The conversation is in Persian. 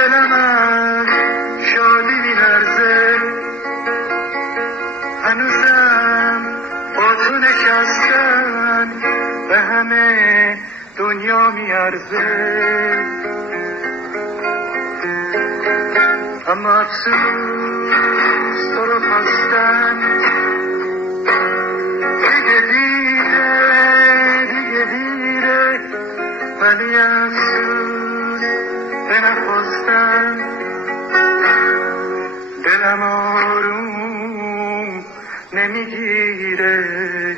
دلم از شادی می‌لرزه، هنوزم با تو نشستن به همه دنیا میارزه. اما افسوس تو رو خواستن، دیگه دیره، ولی افسوس به نخواستن. دلم آروم نمیگیره